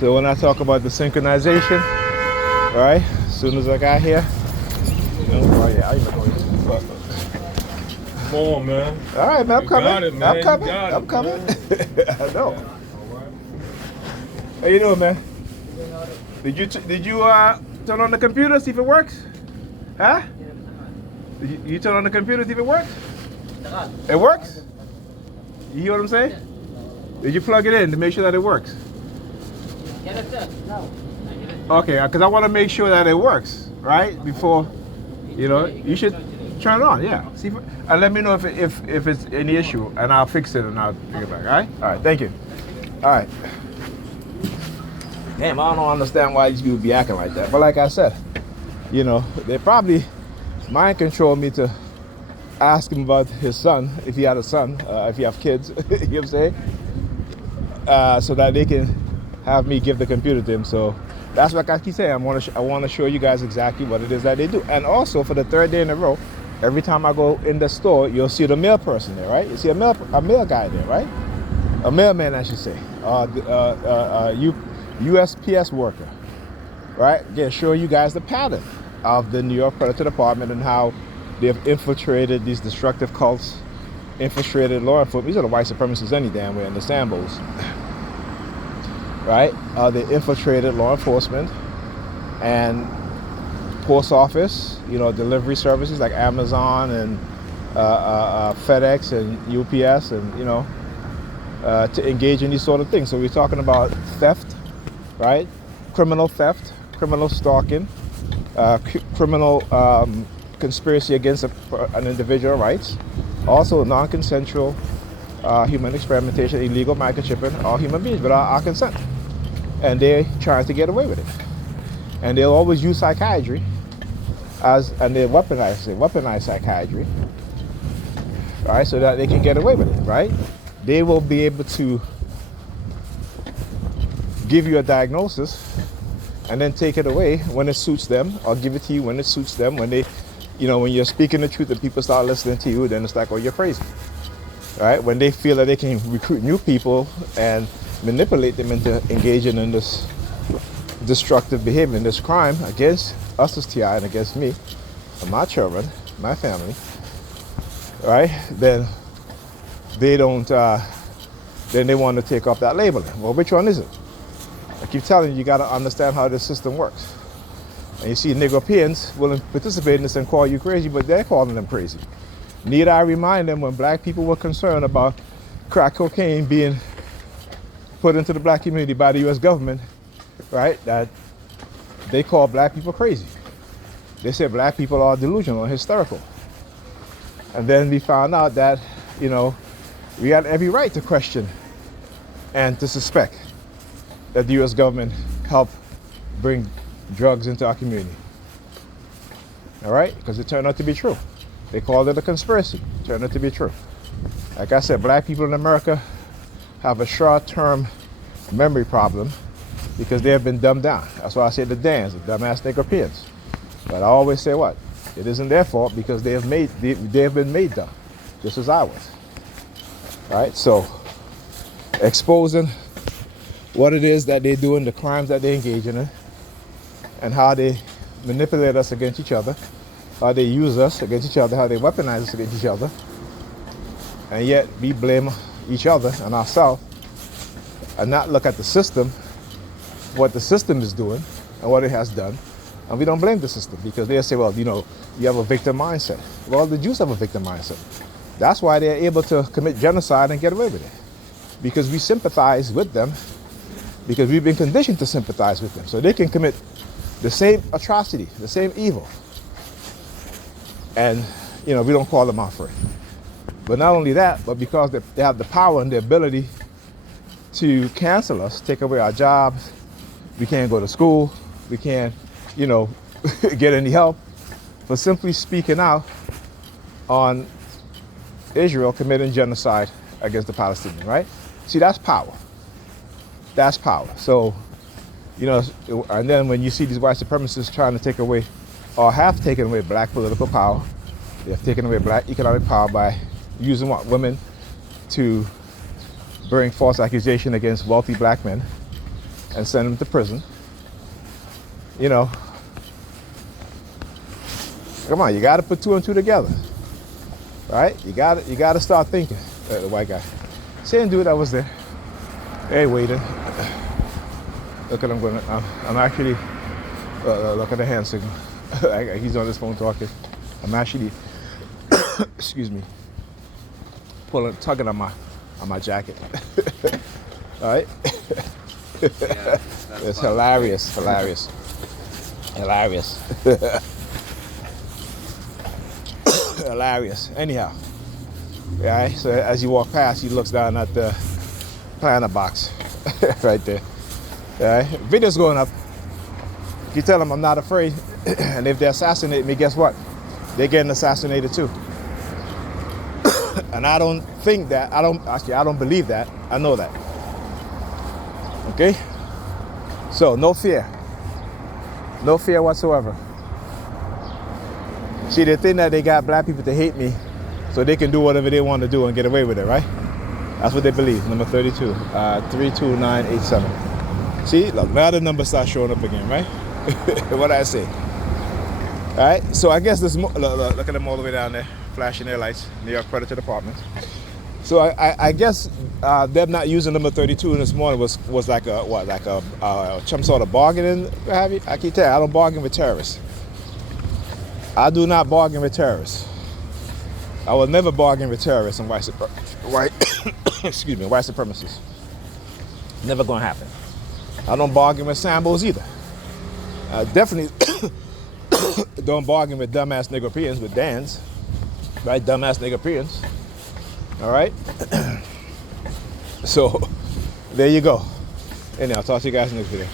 So when I talk about the synchronization, right? As soon as I got here, oh yeah, I even know this. Come on, man. All right, man, I'm coming. Got it, man. I'm coming. I know. How you doing, man? Did you turn on the computer, see if it works? Huh? Did you turn on the computer, see if it works? It works? You hear what I'm saying? Did you plug it in to make sure that it works? Okay, because I want to make sure that it works, right? Before, you should turn it on, yeah. See if, and let me know if it's any issue, and I'll fix it and I'll bring it back, all right? All right, thank you. All right. Damn, I don't understand why these people be acting like that. But like I said, they probably mind control me to ask him about his son, if he had a son, if he have kids, you know what I'm saying? So that they can have me give the computer to him. So that's what I keep saying. I want to show you guys exactly what it is that they do. And also for the third day in a row, every time I go in the store, you'll see the mail person there, right? You see a mail guy there, right? A mailman, I should say. USPS worker, right? Again, showing you guys the pattern of the New York Predator Department and how they've infiltrated these destructive cults, infiltrated law enforcement. These are the white supremacists any damn way in the Sambos, right? They infiltrated law enforcement and post office, delivery services like Amazon and FedEx and UPS and, to engage in these sort of things. So we're talking about theft, right? Criminal theft, criminal stalking, criminal conspiracy against an individual rights, also non-consensual human experimentation, illegal microchipping, all human beings without our consent. And they're trying to get away with it. And they'll always use psychiatry and they weaponize psychiatry, right? So that they can get away with it, right? They will be able to give you a diagnosis and then take it away when it suits them, or give it to you when it suits them. When they, when you're speaking the truth and people start listening to you, then it's like, oh, you're crazy, right? When they feel that they can recruit new people and manipulate them into engaging in this destructive behavior, in this crime against us as TI and against me and my children, my family, right? Then they don't, then they want to take off that labeling. Well, which one is it? I keep telling you, you got to understand how this system works. And you see Negropeans will participate in this and call you crazy, but they're calling them crazy. Need I remind them when black people were concerned about crack cocaine being put into the black community by the US government, right, that they call black people crazy. They said black people are delusional and hysterical. And then we found out that, we had every right to question and to suspect that the US government helped bring drugs into our community. All right? Because it turned out to be true. They called it a conspiracy. It turned out to be true. Like I said, black people in America have a short-term memory problem because they have been dumbed down. That's why I say the Dans, the dumbass Negropeans. But I always say what? It isn't their fault because they have been made dumb, just as I was. All right? So, exposing what it is that they do and the crimes that they engage in, and how they manipulate us against each other, how they use us against each other, how they weaponize us against each other, and yet we blame each other and ourselves and not look at the system, what the system is doing and what it has done, and we don't blame the system because they say, well, you have a victim mindset. Well, the Jews have a victim mindset. That's why they're able to commit genocide and get away with it, because we sympathize with them, because we've been conditioned to sympathize with them. So they can commit the same atrocity, the same evil. And, we don't call them out for it. But not only that, but because they have the power and the ability to cancel us, take away our jobs, we can't go to school, we can't, get any help for simply speaking out on Israel committing genocide against the Palestinians, right? See, that's power. That's power. So, and then when you see these white supremacists trying to take away, or have taken away black political power, they have taken away black economic power by using women to bring false accusation against wealthy black men, and send them to prison. You know, come on, you got to put two and two together, right? You got to start thinking. The white guy, same dude that was there. Hey, waiter. Look at him I'm actually. Look at the hand signal. He's on his phone talking. I'm actually, excuse me, tugging on my jacket. All right. Yeah, It's hilarious. Hilarious. Anyhow, all right. So as you walk past, he looks down at the planter box, right there. All right. Video's going up. You tell them I'm not afraid, and if they assassinate me, guess what? They're getting assassinated too. And I don't think that. I don't believe that. I know that. Okay. So no fear whatsoever. See, they think that they got black people to hate me so they can do whatever they want to do and get away with it, right? That's what they believe. Number 32, 32987. See, look, now the numbers start showing up again, right? What I say. All right, so I guess this, look at them all the way down there, flashing their lights, New York Predator Department. So I guess them not using number 32 this morning was like some sort of bargaining, what have you? I keep telling you, I don't bargain with terrorists. I do not bargain with terrorists. I will never bargain with terrorists and white supremacists. Never gonna happen. I don't bargain with Sambos either. Definitely don't bargain with dumbass Nigerians, with Dans, right? Dumbass Nigerians. All right. So there you go. Anyhow, I'll talk to you guys next video.